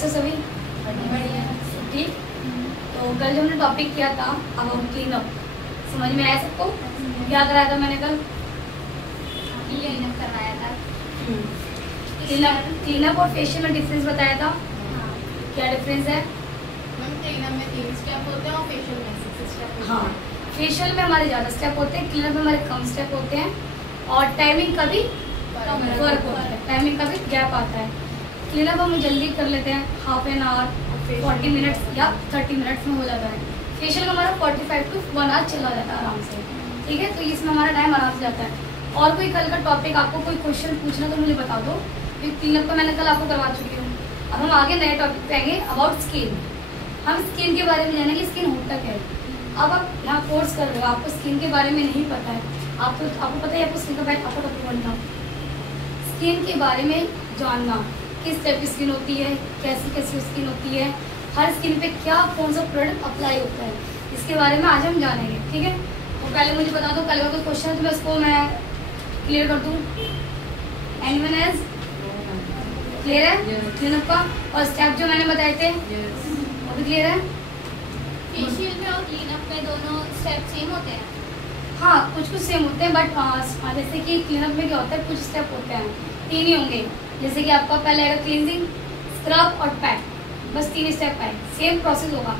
कैसे सभी? बढ़िया। ठीक। तो कल जो हमने टॉपिक किया था अबाउट क्लीनअप, समझ में आया सबको? क्या कराया था मैंने कल? क्लीनअप करवाया था। क्लीनअप और फेशियल में डिफरेंस बताया था। क्या डिफरेंस है? क्लीनअप में 3 स्टेप होते हैं और फेशियल में 6 स्टेप होते हैं। हाँ, फेशियल में हमारे ज़्यादा स्टेप होते हैं, क्लीनअप में हमारे कम स्टेप होते हैं और टाइमिंग का भी फर्क होता है, टाइमिंग का भी गैप आता है। क्लीनअप हम जल्दी कर लेते हैं, हाफ एन आवर 40 मिनट्स या 30 मिनट्स में हो जाता है। फेशियल का हमारा 45 to 1 आवर चला जाता है आराम से, ठीक है। तो इसमें हमारा टाइम आराम से जाता है। और कोई कल का टॉपिक आपको कोई क्वेश्चन पूछना तो मुझे बता दो, क्योंकि क्लीनअप का मैंने कल आपको करवा चुकी हूँ। अब हम आगे नए टॉपिक पे आएंगे अबाउट स्किन। हम स्किन के बारे में जानेंगे, स्किन होता क्या है। अब आप यहाँ कोर्स कर रहे हो, आपको स्किन के बारे में नहीं पता है, आपको पता है आपको स्किन का बारे आपको टॉपिक बनना, स्किन के बारे में जानना, किस टाइप की स्किन होती है, कैसी कैसी स्किन होती है, हर स्किन पे क्या कौन सा प्रोडक्ट अप्लाई होता है, इसके बारे में आज हम जानेंगे, ठीक है। तो पहले मुझे बता दो, कल का कोई क्वेश्चन है तो मैं उसको मैं क्लियर कर दूँ। एनीवन एल्स क्लियर है क्लीनअप का? और स्टेप जो मैंने बताए थे वो भी क्लियर है? फेशियल में और क्लीनअप में दोनों स्टेप सेम होते हैं? हाँ, कुछ सेम होते हैं, बट जैसे कि क्लीनअप में क्या होता है, कुछ स्टेप होते हैं, 3 ही होंगे। जैसे कि आपका पहले आएगा क्लींजिंग, स्क्रब और पैक, बस 3 स्टेप आए, सेम प्रोसेस होगा।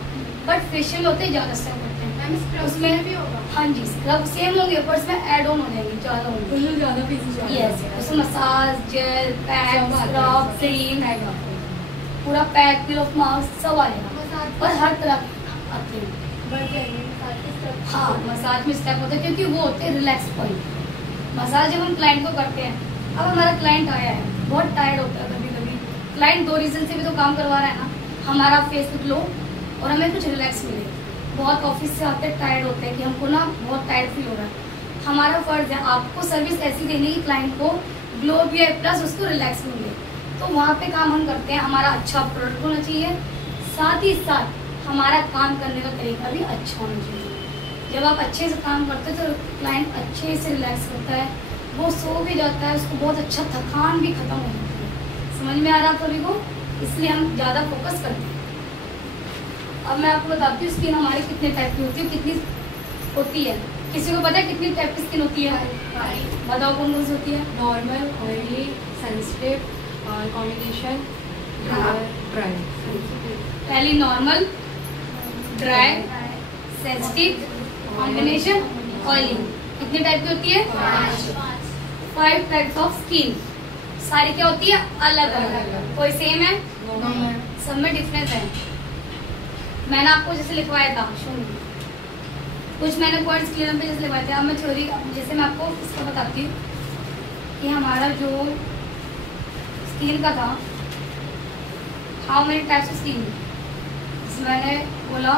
बट फेशियल होते हैं ज़्यादा स्टेप होते हैं, उसमें भी होगा। हाँ जी, स्क्रब सेम होंगे पर उसमें एड ऑन हो जाएंगे, ज़्यादा होंगे, ज़्यादा पीसेस यस। उसमें massage, gel, pack, scrub, cream, पूरा पैक, पील ऑफ मास्क सब आएगा और हर तरह आते हैं। हाँ, मसाज में स्टेप होता है क्योंकि वो होते हैं रिलैक्स पॉइंट। मसाज जब हम क्लाइंट को करते हैं, अब हमारा क्लाइंट आया है, बहुत टायर्ड होता है कभी कभी, क्लाइंट 2 रीज़न से भी तो काम करवा रहा है ना, हमारा फेस ग्लो और हमें कुछ रिलैक्स मिले। बहुत ऑफिस से आते टायर्ड होते हैं कि हमको ना बहुत टायर्ड फील हो रहा है, हमारा फर्ज है आपको सर्विस ऐसी देनी कि क्लाइंट को ग्लो भी है प्लस उसको रिलैक्स मिले। तो वहाँ पे काम हम करते हैं, हमारा अच्छा प्रोडक्ट होना चाहिए, साथ ही साथ हमारा काम करने का तरीका भी अच्छा होना चाहिए। जब आप अच्छे से काम करते हैं तो क्लाइंट अच्छे से रिलैक्स होता है, वो सो भी जाता है, उसको बहुत अच्छा थकान भी खत्म हो जाती है। समझ में आ रहा है सभी को? इसलिए हम ज़्यादा फोकस करते हैं। अब मैं आपको बताती हूँ स्किन हमारी कितने टाइप की होती है, कितनी होती है। किसी को पता है कितनी टाइप की स्किन होती है? बताओ कौन कौन सी होती है? नॉर्मल, ऑयली, सेंसिटिव और कॉम्बिनेशन और ड्राई। पहली normal, dry, sensitive, combination, oily. कितनी टाइप की होती है? 5 टाइप्स ऑफ स्किन। सारी क्या होती है? अलग अलग। कोई सेम है? सब में डिफरेंस है। मैंने आपको जैसे लिखवाया था, कुछ मैंने पॉइंट्स क्लियर पे जैसे लिखवाए थे। अब मैं थ्योरी जैसे मैं आपको इसको बताती हूँ कि हमारा जो स्किन का था, how many types of skin, मैंने बोला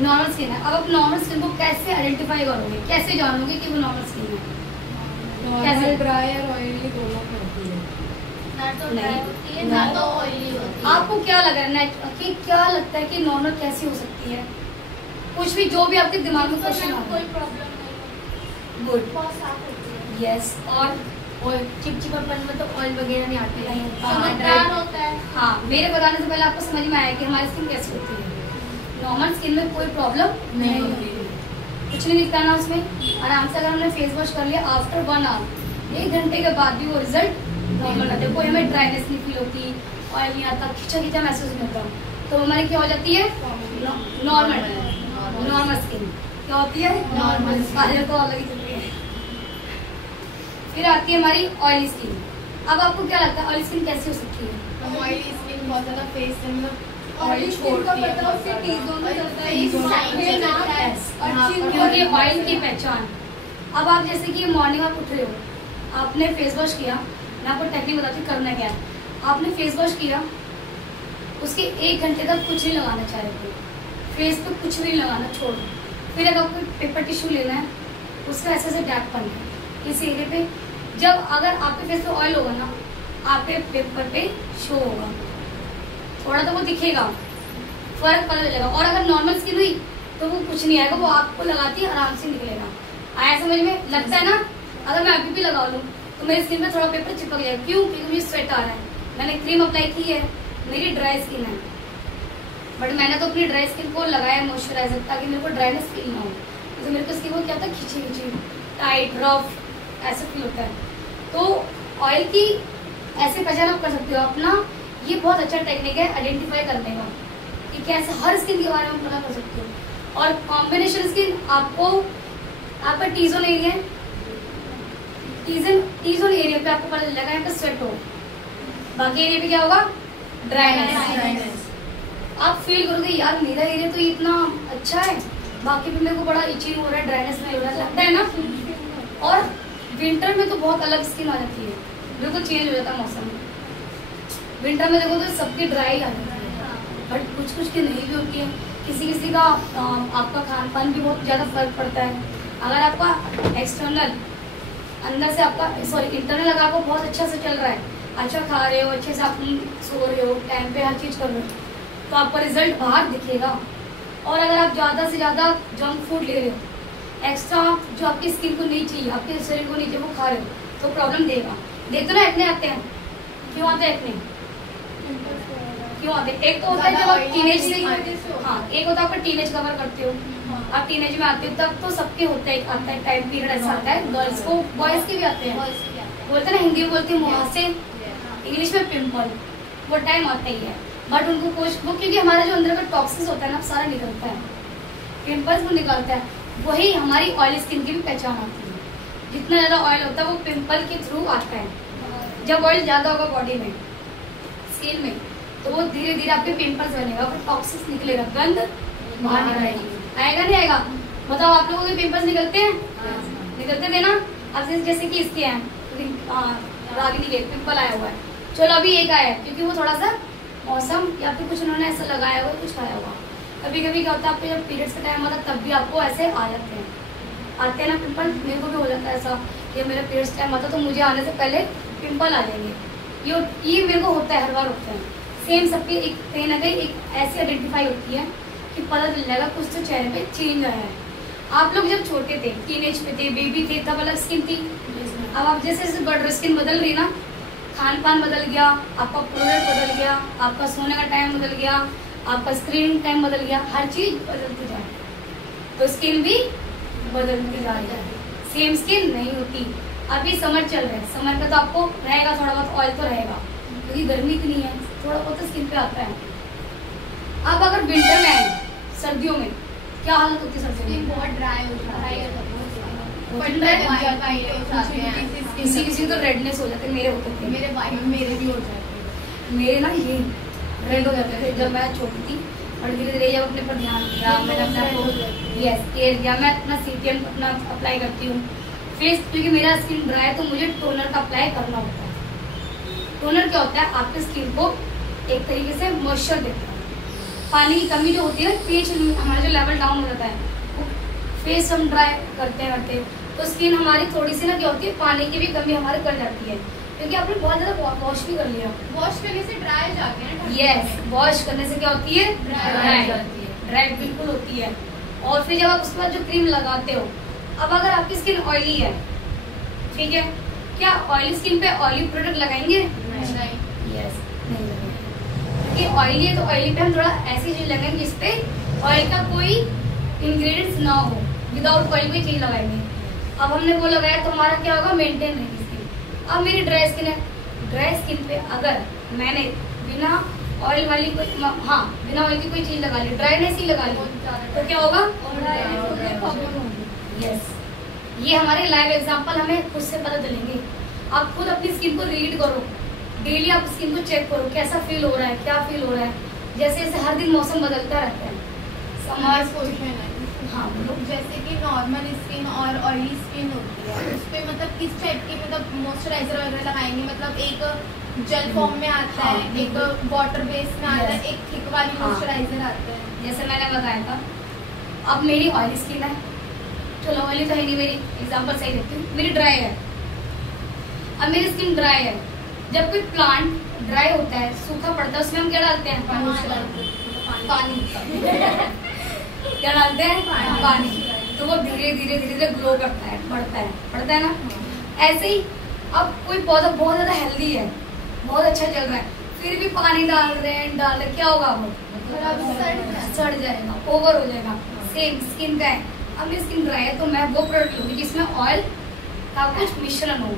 नॉर्मल स्किन है। अब आप नॉर्मल स्किन को कैसे आइडेंटिफाई करोगे, कैसे जानोगे कि वो नॉर्मल स्किन है? नॉर्मल, ड्राई और ऑयली दोनों होती है। ना तो ड्राई होती है ना तो ऑयली होती है। आपको क्या लग रहा है कि क्या लगता है कि नॉर्मल कैसी हो सकती है? कुछ भी जो भी आपके दिमाग में क्वेश्चन आता कोई है। प्रॉब्लम नहीं, गुड, बहुत साफ होती है। यस। और चिपचिपापन में तो ऑयल वगैरह नहीं आती है। चमकदार होता है। हाँ, मेरे बताने से पहले आपको समझ में आया कि हमारी स्किन कैसी होती है। नॉर्मल स्किन में कोई प्रॉब्लम नहीं होती है, कुछ नहीं दिखता ना उसमें, आराम से। अगर हमने फेस वॉश कर लिया आफ्टर 1 आवर, 1 घंटे के बाद भी वो रिजल्ट नॉर्मल आता है। कोई हमें ड्राइनेस नहीं फील होती, ऑयल नहीं आता, खिंचा खिंचा महसूस नहीं होता, तो हमारी क्या हो जाती है? Normal skin. क्या होती है? नॉर्मल। सारे तो अलग ही चलती है। फिर आती है हमारी ऑयली स्किन। अब आपको क्या लगता है ऑयली स्किन कैसी हो सकती है? ऑयली स्किन बहुत ज्यादा फेस से मतलब ऑयल छोड़ती है, क्योंकि ऑयल की पहचान। अब आप जैसे कि मॉर्निंग आप उठ रहे हो, आपने फेस वॉश किया, मैं आपको टेक्निक बताती हूँ करना क्या है। आपने फेस वॉश किया, उसके 1 घंटे तक कुछ नहीं लगाना चाह रहे थे, फेस पे कुछ नहीं लगाना, छोड़ दो। फिर अगर आपको पेपर टिश्यू लेना है, उसका ऐसे ऐसे डैप करना है इस एरिया पे। जब अगर आपके फेस पे ऑयल होगा ना, आपके पेपर पे शो होगा, थोड़ा तो वो दिखेगा, फर्क पता चलेगा। और अगर नॉर्मल स्किन हुई तो वो कुछ नहीं आएगा, वो आपको लगाती है आराम से निकलेगा। आया समझ में? लगता है ना? अगर मैं अभी भी लगा लूँ तो मेरी स्किन पे थोड़ा पेपर चिपक जाएगा। क्यों? क्योंकि मुझे स्वेट आ रहा है, मैंने क्रीम अप्लाई की है, मेरी ड्राई स्किन है, बट मैंने तो अपनी ड्राई स्किन को लगाया मॉइस्चराइजर ताकि मेरे को ड्राइनेस फील ना हो। तो मेरे को स्किन को क्या होता है, खिंची खिंची, टाइट, रफ ऐसा फील होता है। तो ऑयल की ऐसे पहचान आप कर सकते हो अपना। ये बहुत अच्छा टेक्निक है आइडेंटिफाई करने का कि कैसे हर स्किन के बारे में पता कर सकते हो। और कॉम्बिनेशन स्किन आपको, आपका T zone area, T zone area पे आपको पता चलेगा यहाँ पे स्वेट हो, बाकी एरिया पे क्या होगा, ड्राइनेस। आप फील करोगे यार मेरा एरिया तो इतना अच्छा है, बाकी भी मेरे को बड़ा इचिंग हो रहा है, ड्राइनेस नहीं हो रहा है, लगता है ना। और विंटर में तो बहुत अलग स्किन आ जाती है, बिल्कुल चेंज हो जाता है मौसम। विंटर में देखो तो सबकी ड्राई आ जाती है, बट कुछ कुछ की नहीं भी होती है। किसी किसी का आपका खान पान भी बहुत ज़्यादा फर्क पड़ता है। अगर आपका एक्सटर्नल अंदर से आपका इंटरनल अगर आपको बहुत अच्छा से चल रहा है, अच्छा खा रहे हो, अच्छे से आप सो रहे हो, टाइम पे हर चीज़ कर रहे हो, तो आपका रिजल्ट बाहर दिखेगा। और अगर आप ज़्यादा से ज़्यादा जंक फूड ले रहे हो, एक्स्ट्रा जो आपकी स्किन को नहीं चाहिए, आपके शरीर को नहीं चाहिए, वो खा रहे हो, तो प्रॉब्लम देगा। देखते ना एक्ने आते हैं, क्यों आते हैं एक्ने, क्यों आते हैं? एक तो होता है जब आप टीनेज से, हाँ एक होता है आपका टीनेज कवर करते हो, आप टीनेज में आते हो तब तो सबके होता है, आता है टाइम पीरियड ऐसा आता है, गर्ल्स को, बॉयज के भी आते हैं, बोलते हैं ना हिंदी में बोलते हैं मुहासे, इंग्लिश में पिंपल, वो टाइम आता ही है। बट उनको कुछ वो क्योंकि हमारा जो अंदर का टॉक्सिस होता है ना सारा निकलता है, पिंपल्स वो निकलता है, वही हमारी ऑयल स्किन की भी पहचान आती है। जितना ज़्यादा ऑयल होता है वो पिंपल के थ्रू आता है। जब ऑयल ज़्यादा होगा बॉडी में, स्किन में, तो वो धीरे धीरे आपके पिंपल्स बनेगा, फिर टॉक्सिस निकलेगा, गंद बाहर निकलेगी। आएगा नहीं आएगा, बताओ आप लोगों के पिंपल्स निकलते हैं, निकलते थे ना। अब जैसे कि इसके हैं रागिनी के पिंपल आया हुआ है, चलो अभी एक आया है क्योंकि वो थोड़ा सा मौसम या फिर कुछ उन्होंने ऐसा लगाया हुआ, कुछ खाया हुआ। कभी कभी क्या होता है आपके जब पीरियड्स का टाइम आता है तब भी आपको ऐसे आ जाते हैं, आते हैं ना पिंपल। मेरे को भी हो जाता है ऐसा, ये मेरा पीरियड्स टाइम आता तो मुझे आने से पहले पिंपल आ जाएंगे। ये मेरे को होता है, हर बार होता है। सेम सबके एक कहीं ना कहीं एक ऐसी आइडेंटिफाई होती है कि पता चल जाएगा कुछ तो चेहरे पे चेंज आया है। आप लोग जब छोटे थे, टीनेज पे थे, बेबी थे, तब अलग स्किन थी। अब आप जैसे जैसे बढ़ रहे, स्किन बदल रही ना, खान पान बदल गया, आपका प्रोडक्ट बदल गया, आपका सोने का टाइम बदल गया, आपका स्क्रीन टाइम बदल गया, हर चीज बदलती जा रही है, तो स्किन भी बदलती जा रही है। सेम स्किन नहीं होती। अभी समर चल रहा है, समर में तो आपको रहेगा थोड़ा बहुत ऑयल तो रहेगा क्योंकि गर्मी इतनी है, थोड़ा बहुत तो स्किन पे आता है। अब अगर विंटर में आए, सर्दियों में क्या हालत होती है? सर्दियों में बहुत ड्राई हो जाता है, किसी किसी तो रेडनेस हो जाते, मेरे होते थे, मेरे भी हो जाते। मेरे ना ये रेड हो जाते थे जब मैं छोटी थी। और धीरे धीरे जब अपने पर ध्यान दिया, मैंने अपना केयर दिया, मैं अपना CTM अपना अप्लाई करती हूँ फेस, क्योंकि मेरा स्किन ड्राई है तो मुझे टोनर का अप्लाई करना होता है। टोनर क्या होता है, आपके स्किन को एक तरीके से मॉइस्चर देता है। पानी की कमी जो होती है ना, पीएच हमारा जो लेवल डाउन हो जाता है, वो फेस हम ड्राई करते तो स्किन हमारी थोड़ी सी ना क्या होती है, पानी की भी कमी हमारी कर जाती है, क्योंकि आपने बहुत ज्यादा वॉश भी कर लिया। वॉश करने से ड्राई हो जाते हैं। यस, वॉश करने से क्या होती है, ड्राई बिल्कुल होती है। और फिर जब आप उसके बाद जो क्रीम लगाते हो, अब अगर आपकी स्किन ऑयली है, ठीक है, क्या ऑयली स्किन पे ऑयली प्रोडक्ट लगाएंगे? यस, नहीं लगाएंगे। ऑयली है तो ऑयली पे हम थोड़ा ऐसी चीज लगाएंगे जिसपे ऑयल का कोई इंग्रेडिएंट्स ना हो, विदाउट ऑयल कोई चीज लगाएंगे। अब हमने वो लगाया तो हमारा क्या होगा, मेंटेन रहेगी स्किन। अब मेरी ड्राई स्किन है, ड्राई स्किन पे अगर मैंने बिना ऑयल वाली कोई, हाँ बिना ऑयल की कोई चीज लगा ली, ड्राइनेस ही लगा ली, तो क्या होगा, यस। ये हमारे लाइव एग्जांपल हमें खुद से पता चलेंगे। आप खुद अपनी स्किन को रीड करो, डेली आप स्किन को चेक करो कैसा फील हो रहा है, क्या फील हो रहा है। जैसे जैसे हर दिन मौसम बदलता रहता है। हाँ बोलो। जैसे कि नॉर्मल स्किन और ऑयली स्किन होती है, उस पे मतलब किस टाइप के मतलब मॉइस्चराइजर वगैरह लगाएंगे? मतलब एक जेल फॉर्म में आता है, एक वाटर बेस में आता है, एक थिक वाली मॉइस्चराइजर आता है। जैसे मैंने बताया था, अब मेरी ऑयली स्किन है, चलो ऑयली तो है नहीं, मेरी एग्जांपल सही देती हूँ, मेरी ड्राई है। अब मेरी स्किन ड्राई है, जब कोई प्लांट ड्राई होता है, सूखा पड़ता है, उसमें हम क्या डालते हैं, पानी क्या डालते हैं, पानी। तो वो धीरे धीरे धीरे धीरे ग्लो करता है, बढ़ता है ना। ऐसे ही अब कोई पौधा बहुत ज्यादा हेल्दी है, बहुत अच्छा चल रहा है, फिर भी पानी डाल रहे हैं, क्या होगा वो सड़ जाएगा, ओवर हो जाएगा। सेम स्किन का है, अब मेरी स्किन ड्राई है तो मैं वो प्रोडक्ट लूंगी जिसमें ऑयल का कुछ मिश्रण हो,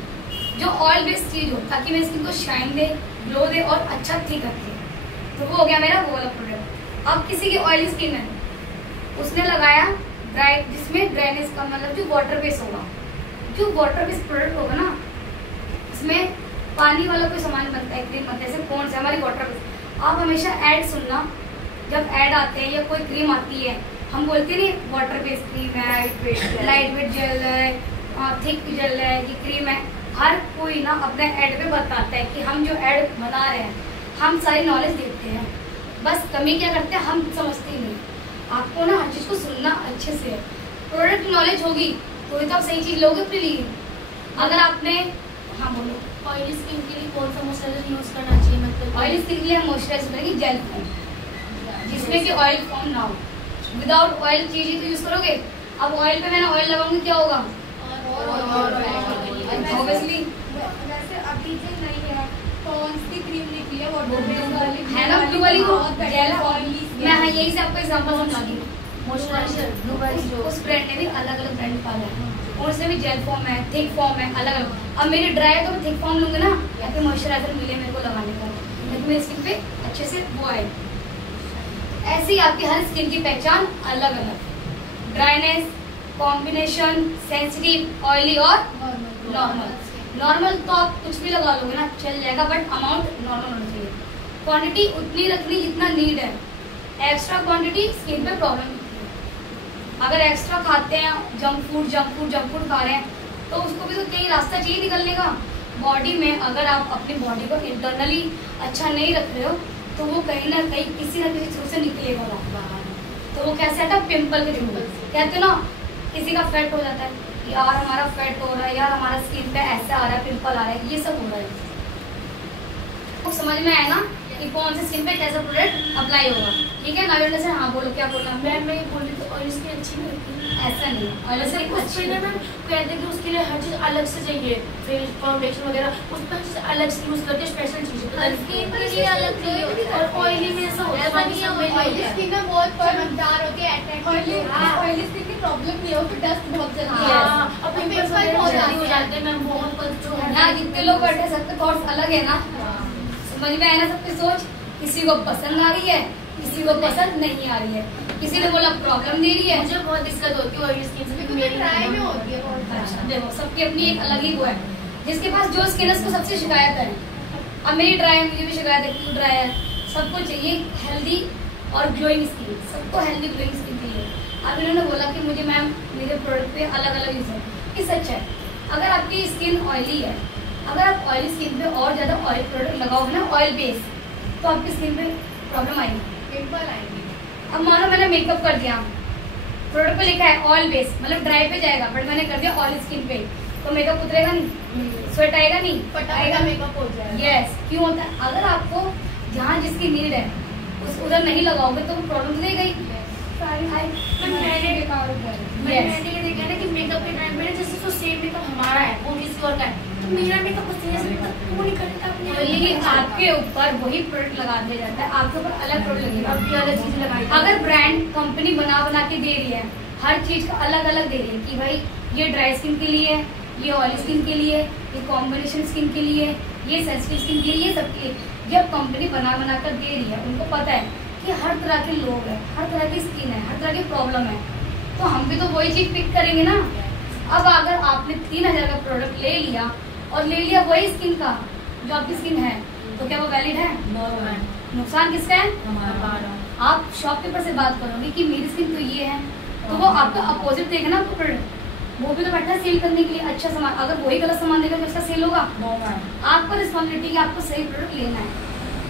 जो ऑयल बेस्ड चीज हो, ताकि मेरी स्किन को शाइन दे, ग्लो दे और अच्छा थिक रखे। तो वो हो गया मेरा वो वाला प्रोडक्ट। अब किसी की ऑयली स्किन है, उसने लगाया ड्राई, जिसमें ड्राइनेस का मतलब जो वाटर बेस्ड होगा, जो वाटर बेस्ड प्रोडक्ट होगा ना, इसमें पानी वाला कोई सामान बनता है, क्रीम बनता है, जैसे कौन सा हमारी वाटर बेस्ड। आप हमेशा ऐड सुनना, जब ऐड आते हैं या कोई क्रीम आती है, हम बोलते नहीं वाटर बेस्ड क्रीम है, लाइट वेट जेल है, थिक जेल है, ये क्रीम है। हर कोई ना अपने ऐड पे बताता है कि हम जो ऐड बना रहे हैं, हम सारी नॉलेज देते हैं, बस कमी क्या करते हैं, हम समझते ही नहीं। आपको ना हर चीज को सुनना अच्छे से है, प्रोडक्ट नॉलेज होगी तो ही तो आप सही चीज लोगे अपने लिए। अगर आपने, हाँ बोलो, ऑयली स्किन के लिए कौन सा मॉइस्चराइजर यूज करना चाहिए? मतलब ऑयली स्किन के लिए हम मॉइस्चराइजर करेंगे जेल फॉर्म, जिसमें कि ऑयल फॉर्म ना हो। विदाउट ऑयल चीज ही तो यूज करोगे। अब ऑयल पे मैंने ऑयल लगाऊंगी, क्या होगा? ऑब्वियसली जैसे अभी जो नहीं है पॉन्ड्स की क्रीम निकली है वाटर बेस्ड वाली है ना, ब्लू वाली वो जेल फॉर्म। ऑयली मैं हाँ यही से आपको एग्जांपल समझाऊंगी। मॉइस्चराइजर ब्लू वाली जो उस ब्रांड ने भी अलग अलग ब्रांड निकाला है, और उसमें भी जेल फॉर्म है, थिक फॉर्म है, अलग अलग। अब मेरी ड्राई है तो मैं थिक फॉर्म लूंगी ना, या फिर मॉइस्चराइजर मिले मेरे को लगाने का, लेकिन मेरी स्किन पे अच्छे से वो आए। ऐसे ही आपकी हर स्किन की पहचान अलग अलग, ड्राइनेस, कॉम्बिनेशन, सेंसिटिव, ऑयली और नॉर्मल। नॉर्मल तो आप कुछ भी लगा लोगे ना, चल जाएगा, बट अमाउंट नॉर्मल होना चाहिए। क्वांटिटी उतनी रखनी जितना नीड है, एक्स्ट्रा क्वांटिटी स्किन पे प्रॉब्लम होती है। अगर एक्स्ट्रा खाते हैं, जंक फूड खा रहे हैं, तो उसको भी तो कहीं रास्ता चाहिए निकलने का। बॉडी में अगर आप अपनी बॉडी को इंटरनली अच्छा नहीं रख रहे हो, तो वो कहीं ना कहीं किसी ना किसी थ्रू से निकलेगा बाहर। तो वो कैसे आता है? पिंपल के थ्रू। कहते हो ना, किसी का फैट हो जाता है, यार हमारा फैट हो रहा है, यार हमारा स्किन पे ऐसा आ रहा है, पिंपल आ रहा है, ये सब हो रहा है। तो समझ में आया ना कि कौन से स्किन पे कैसा प्रोडक्ट अप्लाई होगा, ठीक है? नाविक से हाँ बोलो, क्या बोलना? मैं बोल रही तो ऑयल स्किन अच्छी नहीं होती। ऐसा नहीं, ऑयल स्किन उस पे ना कहते हैं कि उसके लिए हर चीज अलग से चाहिए, फेस फाउंडेशन वगैरह उस पर अलग से यूज करते हैं, स्पेशल चीजें स्किन के लिए अलग चाहिए। और ऑयली में ऐसा होता है, ऑयली स्किन ना बहुत चमकदार होती है, ऑयली स्किन की प्रॉब्लम नहीं हो, फिर डस्ट बहुत जल्दी है, अपने पिंपल बहुत जल्दी हो जाते हैं। मैं बहुत जो है ना, जितने लोग बैठे सबके थॉट्स अलग है ना, समझ में आया ना सबकी सोच। किसी को पसंद आ रही है, किसी को पसंद नहीं आ रही है, किसी ने बोला प्रॉब्लम दे रही है। मुझे बहुत दिक्कत होती है ऑयली स्किन से, क्योंकि मेरी ड्राई में होती है बहुत। अच्छा देखो, सबकी अपनी एक अलग ही वो है, जिसके पास जो स्किन है उसको सबसे शिकायत है। अब मेरी ड्राई है, मुझे भी शिकायत है, क्यों ड्राई है। सबको चाहिए हेल्दी और ग्लोइंग स्किन, सबको हेल्दी ग्लोइंग स्किन चाहिए। अब इन्होंने बोला कि मुझे मैम मेरे प्रोडक्ट पे अलग अलग यूज है, कि सच है। अगर आपकी स्किन ऑयली है, अगर आप ऑयली स्किन पे और ज्यादा ऑयल प्रोडक्ट लगाओगे ना, ऑयल बेस, तो आपकी स्किन पे प्रॉब्लम आएगी, पिंपल आएंगे। अब मानो मैंने मेकअप कर दिया, प्रोडक्ट पे लिखा है ऑयल बेस, मतलब ड्राई पे जाएगा, बट मैंने कर दिया ऑयल स्किन पे, तो मेकअप उतरेगा नहीं, स्वेट आएगा नहीं, फटाफट मेकअप हो जाएगा। यस, क्यों होता है? अगर आपको जहाँ जिसकी नीड है उस उधर नहीं लगाओगे तो प्रॉब्लम तो गई। मैंने ये देखा ना कि मेकअप के टाइम में जैसे तो सेम मेकअप हमारा है, वो किसी और का है, तो मेरा मेकअप वो नहीं करेगा अपने। लेकिन आपके ऊपर वही प्रोडक्ट लगा दिया जाता है, आपके ऊपर अलग प्रोडक्ट लगेगा, आपकी अलग चीज लगाई। अगर ब्रांड कंपनी बना के दे रही है, हर चीज का अलग अलग दे रही है कि भाई ये ड्राई स्किन के लिए, ये ऑयली स्किन के लिए, ये कॉम्बिनेशन स्किन के लिए, ये सेंसिटिव स्किन के लिए, ये सब के लिए जब कंपनी बना कर दे रही है, उनको पता है कि हर तरह के लोग हैं, हर तरह की स्किन है, हर तरह की प्रॉब्लम है, तो हम भी तो वही चीज पिक करेंगे ना। अब अगर आपने 3000 का प्रोडक्ट ले लिया और ले लिया वही स्किन का जो आपकी स्किन है, तो क्या वो वैलिड है? नुकसान किसका है? आप शॉपकीपर से बात करोगे कि मेरी स्किन तो ये है, तो वो आपका अपोजिट देगा ना आपको प्रोडक्ट, वो भी तो बैठा है सेल करने के लिए अच्छा सामान। अगर वही गलत सामान देगा तो उसका सेल होगा? आपको रिस्पॉन्सिबिलिटी है, आपको सही प्रोडक्ट लेना है,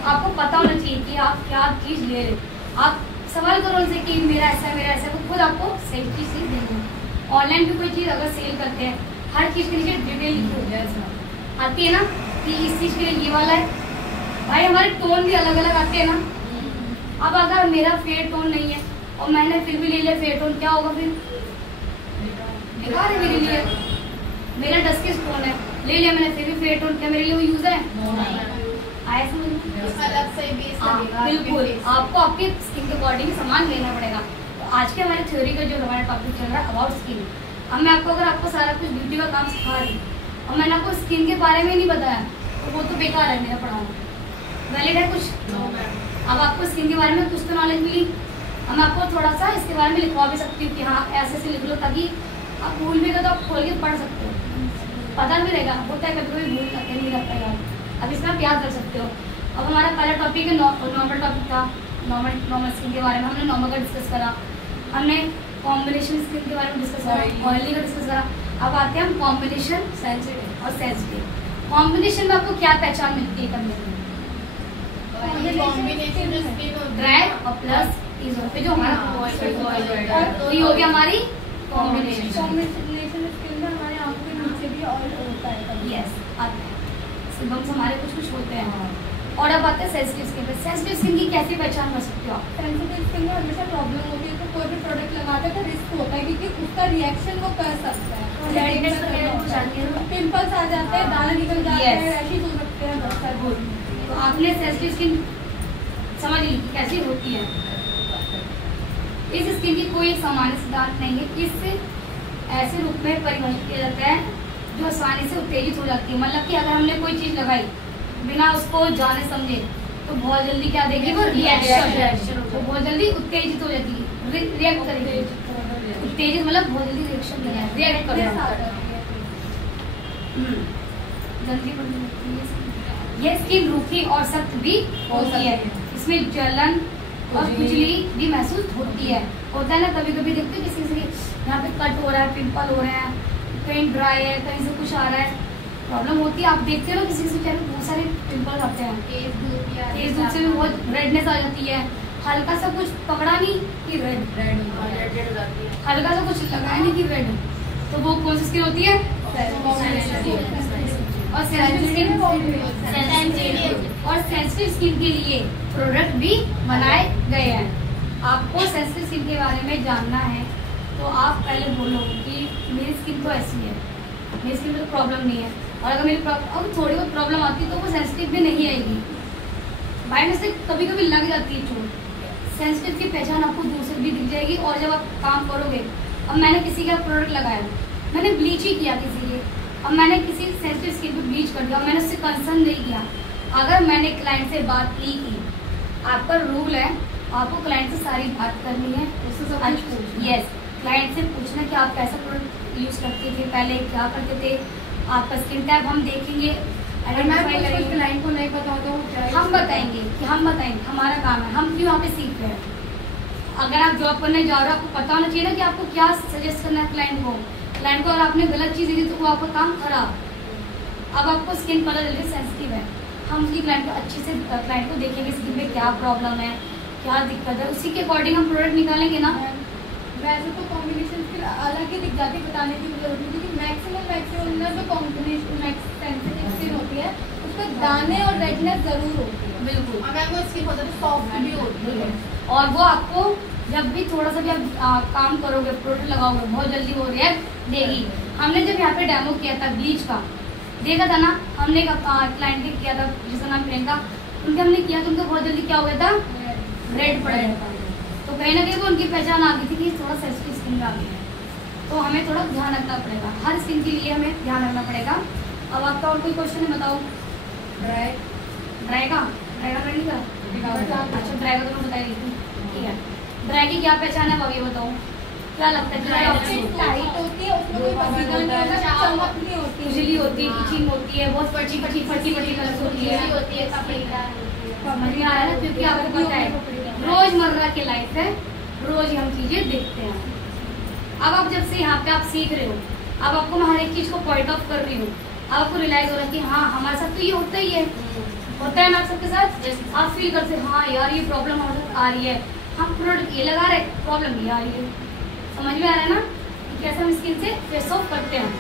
आपको पता होना चाहिए कि आप क्या चीज ले रहे हो। आप सवाल करो उनसे कि मेरा ऐसा है, मेरा ऐसा है, वो खुद आपको सही चीज ही देंगे। ऑनलाइन भी कोई चीज अगर सेल करते हैं, हर चीज के नीचे डिटेल लिखी हो जाए, आती है ना कि इस चीज के लिए ये वाला है। भाई हमारे टोन भी अलग अलग आते हैं ना। अब अगर मेरा फेयर टोन नहीं है और मैंने फिर भी ले लिया फेयर टोन, क्या होगा फिर? बेकार है मेरे लिए। मेरा डस्की टोन है, ले लिया मैंने फिर भी फेयर टोन, क्या मेरे लिए वो यूज है? आया समझ? अलग से बेस लगेगा। बिल्कुल, आपको आपके स्किन के अकॉर्डिंग सामान लेना पड़ेगा। तो आज के हमारे थ्योरी का जो हमारा टॉपिक चल रहा है अबाउट स्किन। अब मैं आपको अगर आपको सारा कुछ ब्यूटी का काम सिखा रही और मैंने आपको स्किन के बारे में नहीं बताया तो वो तो बेकार है मेरा पढ़ाना। वैलिड है कुछ? अब आपको स्किन के बारे में कुछ तो नॉलेज मिली। अब मैं आपको थोड़ा सा इसके बारे में लिखवा भी सकती हूँ कि हाँ ऐसे ऐसे लिख लो, ताकि आप भूल भी गए तो आप खोल के पढ़ सकते हो, पता भी रहेगा। होता है कभी कभी भूल करके नहीं रहता यार, अब इसमें आप याद कर सकते हो। अब हमारा पहला टॉपिक है नॉर्मल टॉपिक था, नॉर्मल स्किन के बारे में हमने नॉर्मल का डिस्कस करा, हमने कॉम्बिनेशन स्किन के बारे में डिस्कस करा, ऑयली का डिस्कस करा। अब आते हैं हम कॉम्बिनेशन सेंसिटिव और सेंसिटिव। कॉम्बिनेशन में आपको क्या पहचान मिलती है करने में? कॉम्बिनेशन जो स्किन ड्राई और प्लस इजोन पे जो हमारा तो ये हो गया हमारी कॉम्बिनेशन। कॉम्बिनेशन स्किन में हमारे आंखों के नीचे भी ऑयल होता है। यस, आते हैं सिम्टम्स हमारे कुछ होते हैं। और अब आते हैं सेंसिटिव स्किन पे। सेंसिटिव स्किन की कैसी पहचान कर सकते हो आप? सेंसिटिव स्किन में हमेशा प्रॉब्लम होती है, तो कोई भी प्रोडक्ट लगाते हैं तो रिस्क होता है क्योंकि उसका रिएक्शन वो कर सकता है। पिंपल्स आ जाते हैं, दाने निकल जाते हैं, रैशेस हो सकते हैं, बहुत सारे। तो आपने सेंसिटिव स्किन समझ ली कैसी होती है। इस स्किन की कोई सामान्य सिद्धांत नहीं है, इस ऐसे रूप में परिभाषित किया जाता है जो आसानी से उत्तेजित हो जाती है। मतलब कि अगर हमने कोई चीज लगाई बिना उसको जाने समझे तो बहुत जल्दी क्या देगी वो रिएक्शन, तो बहुत जल्दी उत्तेजित हो जाती है, रिएक्ट करेगी। उत्तेजित मतलब बहुत जल्दी रिएक्शन रिएक्ट कर जल्दी। ये स्किन रूखी और सख्त भी होती है, इसमें जलन और खुजली भी महसूस होती है। होता है ना कभी कभी देखते हैं किसी से यहाँ पे कट हो रहा है, पिंपल हो रहे हैं, कहीं ड्राई है, कहीं से कुछ आ रहा है, प्रॉब्लम होती है। आप देखते हो ना किसी से चेहरे बहुत सारे पिंपल आते हैं, तेज धूप से भी बहुत रेडनेस आ जाती है। हल्का सा कुछ पकड़ा नहीं कि रेड हो जाती है, हल्का सा कुछ लगाया नहीं कि रेड। तो वो कौन सी स्किन होती है? और सेंसिटिव स्किन के लिए प्रोडक्ट भी बनाए गए हैं। आपको सेंसिटिव स्किन के बारे में जानना है तो आप पहले बोलो कि मेरी स्किन तो ऐसी है, मेरी स्किन में तो प्रॉब्लम नहीं है। और अगर मेरी अगर थोड़ी बहुत प्रॉब्लम आती है तो वो सेंसिटिव भी नहीं आएगी, बाय मिस्टेक कभी कभी लग जाती है चोट। सेंसिटिव की पहचान आपको दूर से भी दिख जाएगी। और जब आप काम करोगे, अब मैंने किसी का प्रोडक्ट लगाया, मैंने ब्लीच ही किया किसी के, अब मैंने किसी सेंसिटिव स्किन पे ब्लीच कर दिया, मैंने उससे कंसर्न नहीं किया। अगर मैंने क्लाइंट से बात की, आपका रूल है आपको क्लाइंट से सारी बात करनी है, यस, क्लाइंट से पूछना कि आप कैसा प्रोडक्ट यूज करते थे, पहले क्या करते थे, आपका स्किन टाइप हम देखेंगे, आइडेंटिफाई करेंगे। क्लाइंट को नहीं पता होता वो हम बताएंगे कि हम बताएंगे, हमारा काम है, हम क्यों यहाँ पे सीख रहे हैं। अगर आप जॉब करने जा रहे हो आपको पता होना चाहिए ना कि आपको क्या सजेस्ट करना है क्लाइंट को। क्लाइंट को अगर आपने गलत चीज़ दी तो वो आपका काम खराब। अब आपको स्किन पता चल रही सेंसिटिव है, हम उसकी क्लाइंट को अच्छे से क्लाइंट को देखेंगे स्किन में क्या प्रॉब्लम है, क्या दिक्कत है, उसी के अकॉर्डिंग हम प्रोडक्ट निकालेंगे ना। वैसे तो कॉम्बिनेशन फिर अलग ही दिख जाती है, बताने की जरूरत नहीं, क्योंकि मैक्सिमम ना जो कॉम्बिनेशन सेंसिटिव स्किन होती है उसमें दाने और रेडनेस जरूर होती है। बिल्कुल, अगर वो स्किन होता है सॉफ्ट भी होती है, और वो आपको जब भी थोड़ा सा भी आप काम करोगे, प्रोडक्ट लगाओगे, बहुत जल्दी वो रिएक्ट देगी। हमने जब यहाँ पे डेमो किया था ब्लीच का, देखा था ना, हमने एक क्लाइंट ने किया था जिसका नाम प्रियंका, उनके हमने किया तो उनका बहुत जल्दी क्या हो गया था, रेड पड़ गया था। तो कहीं ना कहीं वो उनकी पहचान आ गई थी कि थोड़ा सेंसिटिव स्किन का आ गया है। तो हमें थोड़ा ध्यान रखना पड़ेगा, हर स्किन के लिए हमें ध्यान रखना पड़ेगा। अब आपका और कोई क्वेश्चन है बताओ? ड्राई का नहीं था? अच्छा, ड्राई का तो मैं बताई थी, ठीक है। ड्राई की क्या पहचान है ये बताओ, क्या लगता है? टाइट होती है, उसमें कोई पसीना नहीं होता, चमक नहीं होती, खुजली होती है, इचिंग होती है, बहुत फटी कलर होती है, समझ में आ रहा है ना? क्योंकि आपको पता है रोजमर्रा की लाइफ है, रोज हम चीजें देखते हैं। अब आप जब से यहाँ पे आप सीख रहे हो, अब आपको मैं हर एक चीज को पॉइंट ऑफ कर रही हूँ, आपको रियलाइज हो रहा है कि हाँ हमारे साथ तो ये होता ही है, होता है ना आप सबके साथ। आप फील करते हैं हाँ यार ये प्रॉब्लम हमारे साथ आ रही है, हम प्रोडक्ट ये लगा रहे, प्रॉब्लम ये आ रही है। समझ में आ रहा है ना कि कैसे हम स्किन से फेस ऑफ करते हैं।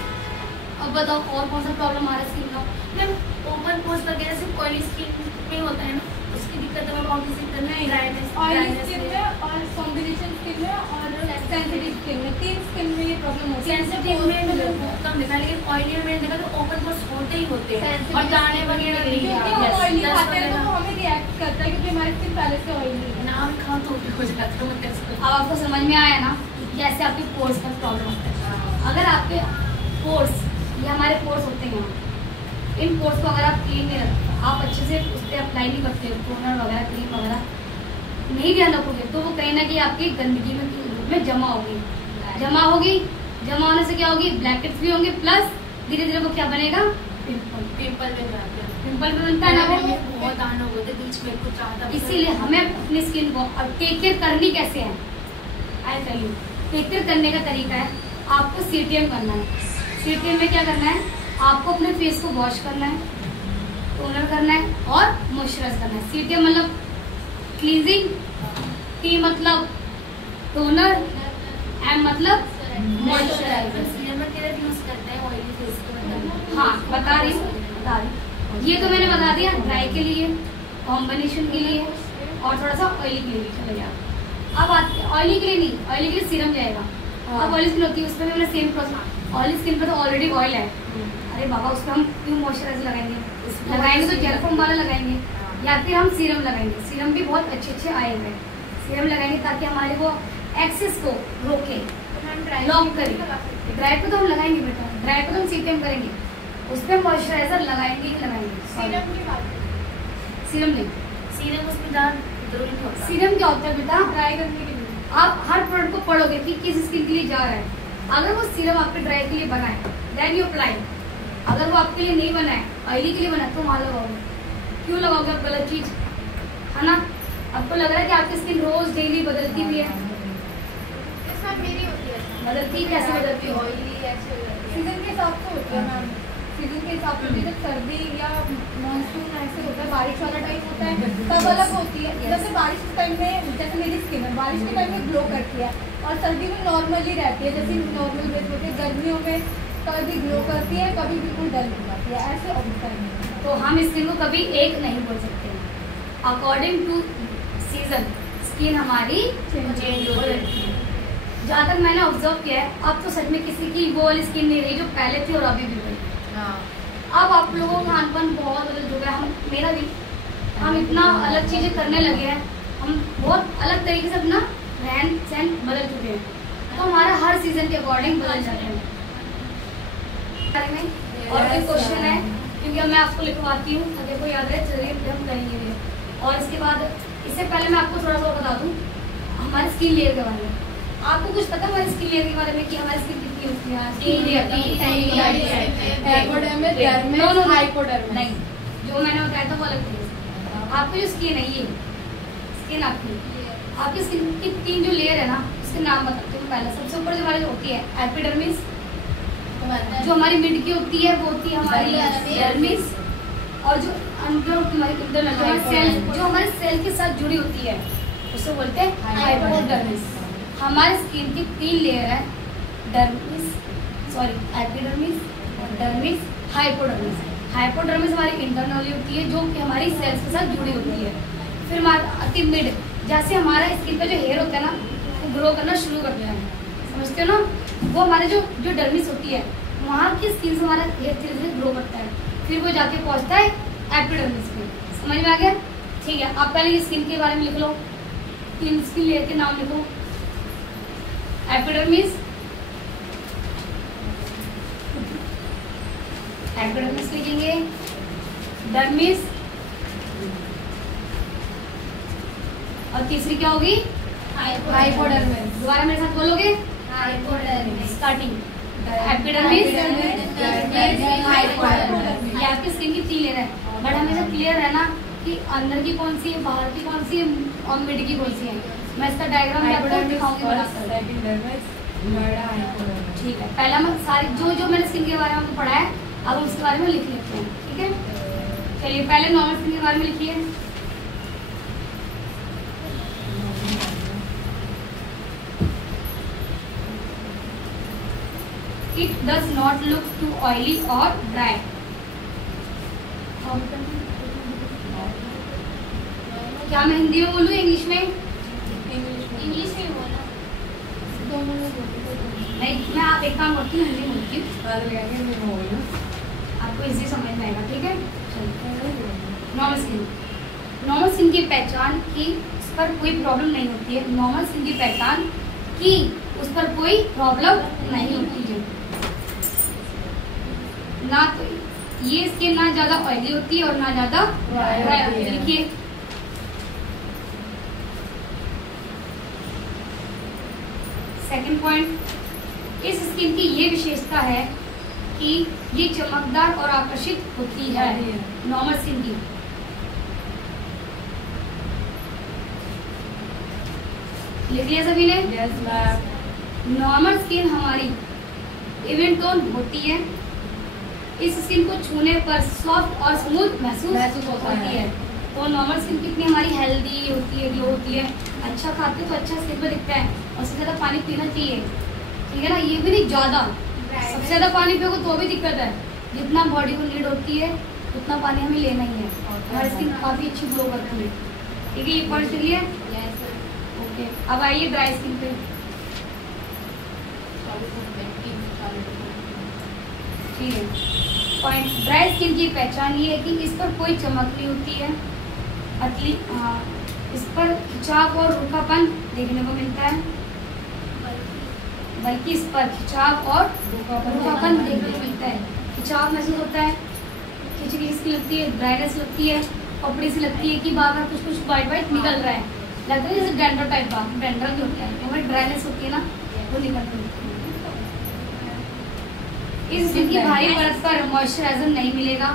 अब बताओ और कौन सा प्रॉब्लम आ रहा है स्किन का? मैम ओपन पोर्स वगैरह सिर्फ ऑयली स्किन में होता है ना, उसकी दिक्कत है, कौन सी दिक्कत है? ड्राइनेस। ऑयली स्किन में और और कॉम्बिनेशन स्किन में और सेंसिटिव स्किन में, 3 स्किन में ये प्रॉब्लम होती है। सेंसिटिव में मैंने बहुत कम देखा, लेकिन ऑयली में मैंने देखा तो ओपन पोर्स होते ही होते हैं और दाने वगैरह भी। क्योंकि हम ऑयली खाते हैं तो हमें रिएक्ट करता है, क्योंकि हमारी स्किन पहले से ऑयली है। नाम खाओ तो हो जाता है। अब आपको समझ में आया ना कैसे आपके पोर्स का प्रॉब्लम होता है। अगर आपके पोर्स, ये हमारे पोर्स होते हैं, इन पोर्स को अगर आप क्लीन नहीं रखते, आप अच्छे से उस पर अप्लाई नहीं करते हो, टोनर वगैरह क्रीम वगैरह नहीं ध्यान रखोगे, तो वो कहीं ना कहीं आपकी गंदगी में जमा होगी। जमा होने से क्या होगी, ब्लैकेट्स भी होंगे, प्लस धीरे धीरे वो क्या बनेगा, पिंपल बन जाते हैं। पिंपल भी बनता है ना, वो बहुत दाने होते हैं बीच में कुछ ज़्यादा। इसीलिए हमें अपनी स्किन को अब टेक केयर करनी कैसे है, I tell you. Take care करने का तरीका है, आपको CTM करना है। CTM में क्या करना है, आपको अपने फेस को वॉश करना है, टोनर करना है और मॉइस्चराइज करना है। CTM मतलब क्लींजिंग, T मतलब टोनर, M मतलब मॉइस्चराइजर। हाँ बता रही हूँ। ये तो मैंने बता दिया ड्राई के लिए, कॉम्बिनेशन के लिए और थोड़ा सा ऑयली के लिए भी चलेगा। अब ऑयली के लिए नहीं, ऑयली के लिए सीरम जाएगा। अब ऑयली स्किन होती है, उसमें भी मैंने सेम प्रोसेस। ऑयली स्किन पर तो ऑलरेडी ऑयल है, अरे बाबा उसमें हम क्यों मॉइस्चराइजर लगाएंगे तो जेल फोम वाला लगाएंगे, या फिर हम सीरम लगाएंगे। सीरम भी बहुत अच्छे आए हुए हैं, सीरम लगाएंगे ताकि हमारे वो एक्सेस को रोके, लॉक करे। ड्राई पे तो हम लगाएंगे बेटा, ड्राई पे तो हम CTM करेंगे, उस पर मॉइस्चराइजर लगाएंगे ही लगाएंगे। सीरम नहीं, सीरम उसमें जरूरी नहीं होता। सीरम क्या होता है बेटा, ड्राई करने के लिए आप हर प्रोडक्ट को पढ़ोगे कि किस स्किन के लिए जा रहा है। अगर वो सीरम आपके ड्राई के लिए बना है देन यू अप्लाई, अगर वो आपके लिए नहीं बना है, ऑयली के लिए बना है, तो वहाँ लगाओगे। क्यों लगाओगे आप गलत चीज, है ना। आपको लग रहा है कि आपकी स्किन रोज डेली बदलती भी है, बदलती कैसे बदलती है, सीजन के हिसाब से होती है मैम। सीजन के हिसाब से जब सर्दी या मानसून ऐसे होता है, बारिश वाला टाइम होता है तब अलग होती है। जैसे बारिश के टाइम में, जैसे मेरी स्किन है बारिश के टाइम में ग्लो करती है और सर्दी में नॉर्मली रहती है, जैसे नॉर्मल बेस होती है। गर्मियों में कभी ग्लो करती है, कभी बिल्कुल डल हो जाती है, ऐसे होता है। तो हम स्किन को कभी एक नहीं बोल सकते, अकॉर्डिंग टू सीजन स्किन हमारी चेंज हो जाती है। जहाँ तक मैंने ऑब्जर्व किया है, अब तो सच में किसी की वो वाली स्किन नहीं रही जो पहले थी और अभी भी वही। अब आप लोगों का खानपान बहुत बदल चुका है, मेरा भी। हम इतना अलग चीजें करने लगे हैं, हम बहुत अलग तरीके से अपना रहन सहन बदल चुके हैं, तो हमारा हर सीजन के अकॉर्डिंग बदल जाते हैं। और कोई क्वेश्चन है, क्योंकि अब मैं आपको लिखवाती हूँ, अगर कोई याद है चलिए हम करेंगे। और इसके बाद इससे पहले मैं आपको थोड़ा सा बता दूँ हमारे स्किन लेयर के बारे में। आपको कुछ पता हमारी स्किन लेयर के बारे में कि हमारी स्किन कितनी होती है? नहीं, जो मैंने बताया था वो अलग थी। आपकी जो स्किन है, ये स्किन आपकी स्किन की 3 जो लेयर है ना, उसके नाम बताती हूँ। पहला सबसे ऊपर जो हमारी जो होती है एपिडर्मिस, जो हमारी मिड की होती है वो होती है हमारी डर्मिस, और जो अंदर हमारी इंटरनल सेल, जो हमारे सेल के साथ जुड़ी होती है, उसे बोलते हैं हाइपोडर्मिस। हमारे स्किन की 3 लेयर है, एपिडर्मिस, डर्मिस, हाइपोडर्मिस। हाइपोडर्मिस हमारी इंटरनली होती है, जो कि हमारी सेल्स के साथ जुड़ी होती है। फिर हमारी मिड, जैसे हमारा स्किन का जो हेयर होता है ना, वो ग्रो करना शुरू कर दिया है, समझते हो ना। वो हमारे जो डर्मिस होती है, वहाँ की स्किन से हमारा हेयर धीरे धीरे ग्रो करता है, फिर वो जाके पहुँचता है एपिडर्मिस में। समझ में आ गया? ठीक है, आप पहले स्किन के बारे में लिख लो, 3 स्किन लेयर के नाम लिखो। एपिडर्मिस लिखेंगे, डर्मिस, और तीसरी क्या होगी? हाइपोडर्मिस। दोबारा मेरे साथ बोलोगे? हाइपोडर्मिस। Starting epidermis, hypodermis. ये आपकी स्किन की 3 लेयर है, बट हमेशा क्लियर है ना कि अंदर की कौन सी है, बाहर की कौन सी है और मिड की कौन सी है। मैं इसका डायग्राम आपको दिखाऊंगी बनाकर। ठीक है, पहला मैं सारी जो मैंने स्किन के बारे में पढ़ा है, अब उसके बारे में लिख लेते हैं। ठीक है, चलिए पहले नॉर्मल स्किन के बारे में लिखिए। It does not look too oily or dry. क्या मैं हिंदी में बोलूँ इंग्लिश में? इंग्लिश में बोलना, दोनों में बोलते नहीं, मैं आप एक काम करती हूँ, हिंदी बोलती हूँ, आपको इजी समझ में आएगा, ठीक है। नॉर्मल स्किन, नॉर्मल स्किन की पहचान की उस पर कोई प्रॉब्लम नहीं होती है। नॉर्मल स्किन की पहचान की उस पर कोई प्रॉब्लम नहीं होती है। ना तो ये स्किन ना ज्यादा ऑयली होती है और ना ज्यादा ड्राई होती है। लिखिए, सेकंड पॉइंट, इस स्किन की ये विशेषता है कि ये चमकदार और आकर्षित होती है। नॉर्मल स्किन की लिख लिया सभी ने? Yes ma'am. नॉर्मल स्किन हमारी इवन टोन होती है। इस स्किन को छूने पर सॉफ्ट और स्मूथ महसूस होती है। तो नॉर्मल स्किन कितनी हमारी हेल्दी होती है, ग्लो होती है। अच्छा खाते हैं तो अच्छा स्किन पर दिखता है, और सबसे ज्यादा पानी पीना चाहिए, ठीक है ना। ये भी नहीं ज्यादा, सबसे ज्यादा पानी पियोगे तो भी दिक्कत है। जितना बॉडी को नीड होती है उतना पानी हमें लेना ही है। हमारी स्किन काफी अच्छी ग्लो करती है, ठीक है। ये पॉइंट चलिए, ओके। अब आइए ड्राई स्किन पे, ठीक है। पॉइंट, ड्राई स्किन की पहचान ये है कि इस पर कोई चमक नहीं होती है। इस पर खिंचाव और रूखापन देखने को मिलता है, बल्कि इस पर खिंचाव और रूखापन देखने को मिलता है। खिंचाव महसूस होता है, खिंचखिच सी लगती है, ड्राइनेस लगती है, कपड़े से लगती है कि बार बार कुछ कुछ वाइट वाइट निकल रहा है, लगता है जैसे डेंड्रफ टाइप का। डेंड्रफ जो होता है हमारी ड्राइनेस होती है ना, वो निकलती है। इस स्किन की भारी परत पर मॉइस्चराइजर नहीं मिलेगा।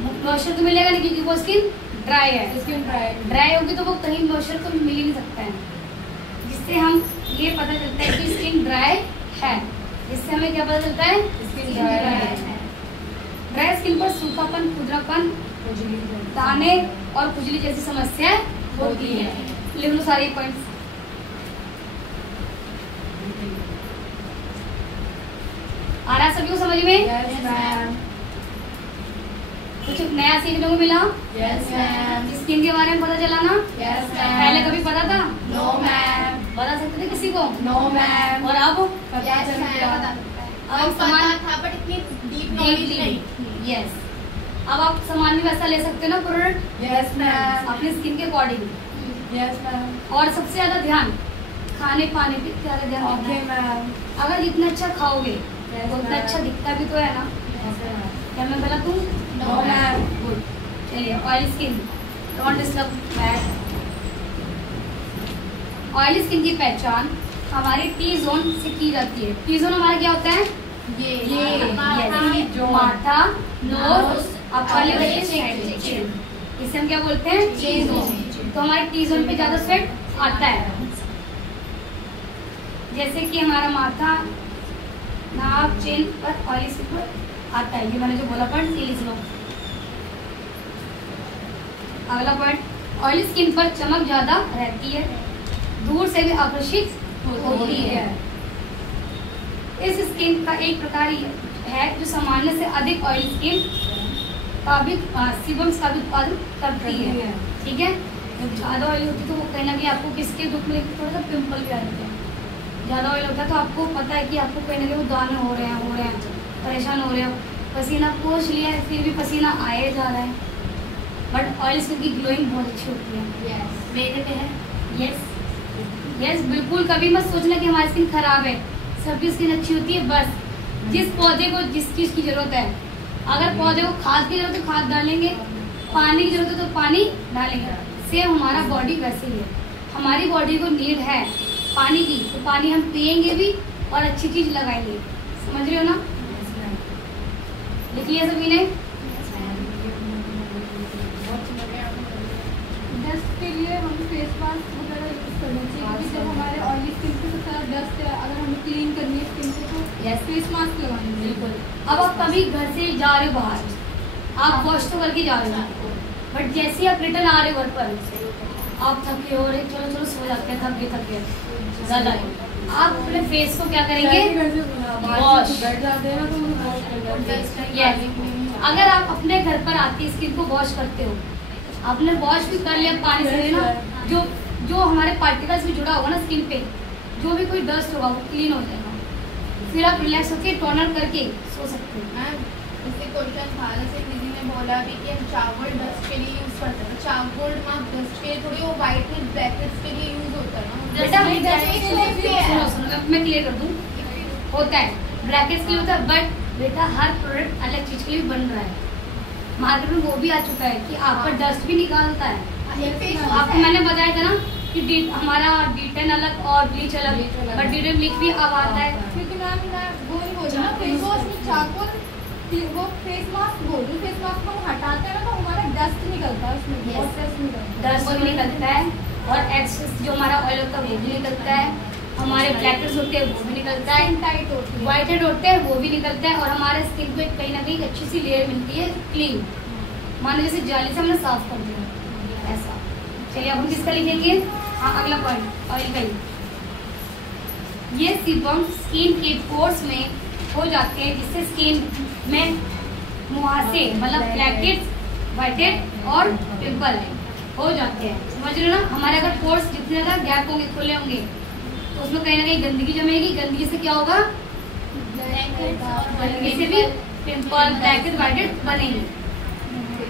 मॉइस्चर तो मिलेगा नहीं क्योंकि वो स्किन ड्राई है। स्किन ड्राई होगी तो वो कहीं मॉइस्चर तो मिल ही नहीं सकता है, जिससे हम ये पता चलता है कि स्किन ड्राई है। जिससे हमें क्या पता चलता है? स्किन ड्राई है। ड्राई स्किन पर सूखापन, खुरदरापन, दाने और खुजली जैसी समस्याएं होती है। लिख लो सारे पॉइंट्स। आ रहा है सभी को समझ में? Yes ma'am. कुछ नया सीखने को मिला? Yes ma'am. स्किन के बारे में पता चला ना? Yes ma'am. पहले कभी पता था? No ma'am. बता सकते थे किसी को? No ma'am. और अब यस मैम। अब पता था बट इतनी डीप नॉलेज नहीं। यस, अब आप सामान भी वैसा ले सकते हो ना, प्रोडक्ट यस मैम। अपनी स्किन के अकॉर्डिंग। Yes ma'am. और सबसे ज्यादा ध्यान खाने पाने पे ज्यादा ध्यान ओके देना है। मैम। अगर जितना अच्छा खाओगे उतना अच्छा दिखता भी तो है ना। क्या मैं गलत हूँ? No ma'am. गुड। चलिए, oil skin, don't disturb bad. Oil skin की पहचान हमारी टी जोन से की जाती है। टी जोन हमारा क्या होता है? ये माथा, नोज, अपर लिप, चिन। इसे हम क्या बोलते हैं? T zone. तो हमारे टी जोन पे ज्यादा स्वेट आता है। जैसे कि हमारा माथा, नाक, चिन पर ऑयली स्किन पर आता है। ये मैंने जो बोला पॉइंट लिख लो। अगला पॉइंट, ऑयली स्किन पर चमक ज्यादा रहती है, दूर से भी आकर्षित होती है। इस स्किन का एक प्रकार है जो सामान्य से अधिक ऑयली स्किन का भी सीबम्स का भी उत्पादन करती है, ठीक है। जब ज्यादा ऑयल होती है तो वो कहीं ना कहीं आपको किसके दुख में थोड़ा सा पिंपल भी आ जाते हैं। ज्यादा ऑयल होता है तो आपको पता है कि आपको कहीं ना कहीं वो दाने हो रहे हैं, परेशान हो रहे हो, पसीना पोंछ लिया है फिर भी पसीना आए जा रहा है। बट ऑयल स्किन की ग्लोइंग बहुत अच्छी होती है। मेरे पे है। यस, बिल्कुल कभी मत सोचना कि हमारी स्किन खराब है। सबकी स्किन अच्छी होती है। बस जिस पौधे को जिस चीज की जरूरत है, अगर पौधे को खाद की जरूरत है खाद डालेंगे, पानी की जरूरत है तो पानी डालेंगे। सेम हमारा बॉडी वैसे ही है। हमारी बॉडी को नीड है पानी की, तो पानी हम पिएंगे भी और अच्छी चीज लगाएंगे। समझ रहे हो ना? लिख लिया सभी ने? डस्ट के लिए हम फेस मास्क वगैरह यूज करना चाहिए, क्योंकि जब हमारे ऑयली स्किन पे सबसे ज़्यादा डस्ट है, अगर हमें क्लीन करनी है स्किन को तो यस, फेस मास्क लगाना है। बिल्कुल। अब आप कभी घर से जा रहे हो बाहर, आप वॉश तो करके जा रहे हो, बट जैसे ही आप रिटर्न आ रहे हो घर पर, आप थके हो रहे, चलो चलो सो जाते हैं, थक गए ज्यादा, आप अपने फेस को क्या करेंगे? वॉश। यस, अगर आप अपने घर पर आके स्किन को वॉश करते हो, आपने वॉश भी कर लिया पानी से ना, जो हमारे पार्टिकल्स भी जुड़ा होगा ना स्किन पे, जो भी कोई डस्ट होगा वो क्लीन हो जाएगा। फिर आप रिलैक्स होकर टोनर करके सो सकते हैं। मैम इससे क्वेश्चन था, जैसे दीदी ने बोला भी कि हम चावल डस्ट के लिए यूज करते हैं, चावल मार्क डस्ट के लिए थोड़ी, वो व्हाइट हेड ब्लैकहेड्स के लिए यूज होता है ना बेटा बेटा। मैं क्लियर कर दूं, होता है ब्लैकहेड्स के लिए होता है, बट बेटा हर प्रोडक्ट अलग चीज के लिए बन रहा है। मार्केट में वो भी आ चुका है कि आपका डस्ट भी निकालता है। आपको मैंने बताया था ना कि हमारा D10 अलग और ब्लीच अलग, बट D10 ब्लीच भी अब आता है। क्योंकि मैम मैं वो नहीं बोल रही ना, फेस वॉश में चारकोल वो फेस मास्क बोल रही, फेस मास्क को हम हटाते हैं ना तो हमारा डस्ट निकलता है उसमें, बहुत डस्ट निकलता है। डस्ट भी निकलता है और एक्सेस जो हमारा ऑयल होता है वो भी निकलता है, हमारे ब्लैकहेड्स होते हैं वो भी निकलता है, टाइट होती है, व्हाइट हेड होते हैं वो भी निकलता है, और हमारे स्किन को कहीं ना कहीं अच्छी सी लेयर मिलती है क्लीन, मानो जैसे जाली से हमने साफ कर दिया ऐसा। चलिए अब हम किसका लिखेंगे? हाँ अगला पॉइंट ऑयल का ही। ये सीबम स्किन के पोर्स में हो जाते हैं, जिससे स्किन में मुहासे मतलब ब्लैकहेड्स, व्हाइट हेड और पिंपल हो जाते हैं। समझ रहे हो ना? हमारे अगर पोर्स जितने ज्यादा गैप होंगे, खुले होंगे, तो उसमें कहीं ना कहीं गंदगी जमेगी, गंदगी से क्या होगा? गंदगी से भी पिंपल, ब्लैकहेड्स, व्हाइट हेड बनेंगे,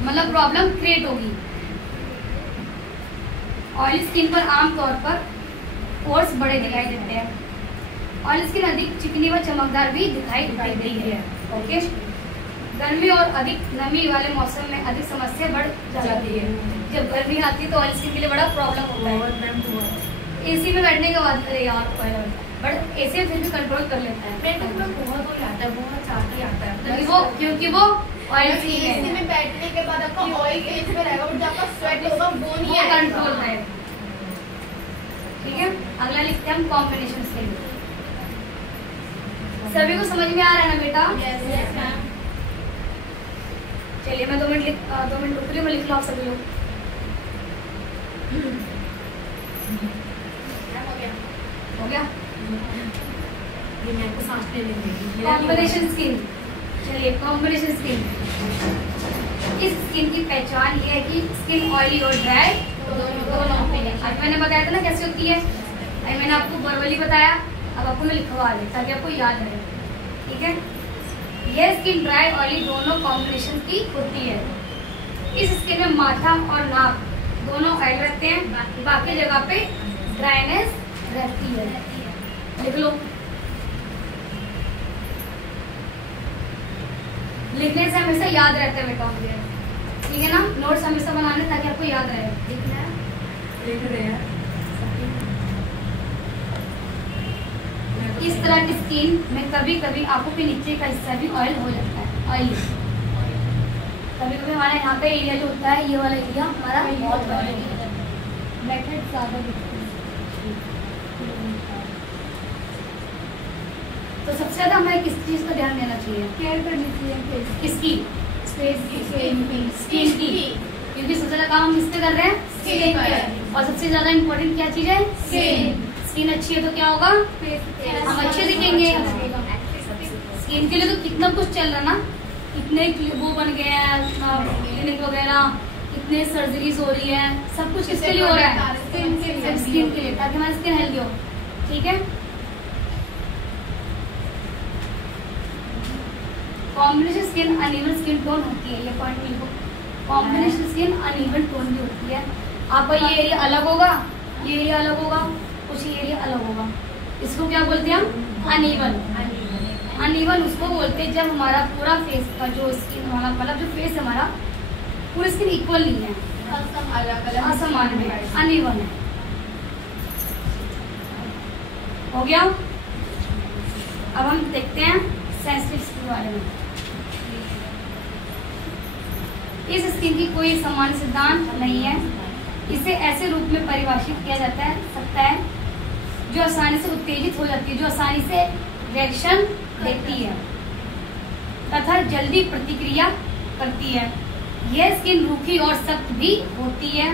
मतलब प्रॉब्लम क्रिएट होगी। ऑयली स्किन पर आमतौर पर पोर्स बड़े दिखाई देते हैं। ऑयली स्किन अधिक चिकनी व चमकदार भी दिखाई देती है। ओके, गर्मी और अधिक नमी वाले मौसम में अधिक समस्या बढ़ जाती है। जब गर्मी आती है तो ऑयली स्किन के लिए बड़ा प्रॉब्लम होता है। एसी में बैठने के बाद अरे यार बट एसी फिर भी कंट्रोल कर लेता है, बहुत हो जाता है, बहुत ज्यादा ही आता है, क्योंकि वो ऑयल स्किन है। एसी में बैठने के बाद आपका ऑयल फेस पे रहेगा, बट जब आपका स्वेट होगा वो नहीं आएगा, कंट्रोल है। ठीक है, अगला लिखते हैं हम कॉम्बिनेशन स्किन। सभी को समझ में आ रहा है ना बेटा? Yes ma'am. चलिए मैं 2 मिनट रुक रही हूँ, लिख लो आप सभी लोग। हो गया? Combination skin. चलिए कॉम्बिनेशन स्किन, इस स्किन की पहचान ये है कि स्किन ऑयली और ड्राई दोनों होते हैं। अब मैंने बताया था ना कैसे होती है, मैंने आपको वर्बली बताया, अब आपको मैं लिखवा दे ताकि आपको याद रहे। ठीक है, यह स्किन ड्राई ऑयली दोनों कॉम्बिनेशन की होती है। इस स्किन में माथा और नाक दोनों ऑयल रहते हैं, बाकी जगह पे ड्राइनेस रहती है। लिख लो, लिखने से हमेशा याद रहता है बेटा, ठीक है ना? नोट्स हमेशा बनाने ताकि आपको याद रहे। लिख रहे हैं। इस तरह की स्किन में कभी कभी आंखों के नीचे का हिस्सा भी ऑयल हो जाता है, ऑयली। कभी कभी हमारा यहाँ पे एरिया जो होता है, ये वाला एरिया हमारा बहुत ऑयली होता है, ब्लैकहेड्स ज्यादा दिखते हैं। तो सबसे ज्यादा हमें किस चीज का ध्यान देना चाहिए? केयर करनी चाहिए किसकी? स्किन की, क्योंकि सबसे ज्यादा काम हम इससे कर रहे हैं स्किन पर। और सबसे ज्यादा इम्पोर्टेंट क्या चीज है? स्किन। स्किन अच्छी है तो क्या होगा? हम अच्छे दिखेंगे। स्किन के लिए तो कितना कुछ चल रहा ना, कितने वो बन गए हैं क्लिनिक वगैरह, कितने सर्जरीज हो रही है, सब कुछ किसके लिए हो रहा है? स्किन के लिए, ताकि हमारी स्किन हेल्दी हो। ठीक है, combination skin uneven skin tone होती है, ये पॉइंट लिखो। कॉम्बिनेशन स्किन अनइवन टोन भी होती है। आपका ये एरिया अलग होगा, ये एरिया अलग होगा, कुछ एरिया अलग होगा। इसको क्या बोलते हैं हम? अनइवन। अनइवन उसको बोलते हैं जब हमारा पूरा फेस का जो स्किन हमारा मतलब जो फेस हमारा पूरी स्किन इक्वल नहीं है, असमान है, अनइवन है। हो गया? अब हम देखते हैं सेंसिटिव स्किन के बारे में। इस स्किन की कोई सामान्य सिद्धांत नहीं है, इसे ऐसे रूप में परिभाषित किया जाता सकता है जो आसानी से उत्तेजित हो जाती है, जो आसानी से रिएक्शन देती है तथा जल्दी प्रतिक्रिया करती है। यह स्किन रूखी और सख्त भी होती है,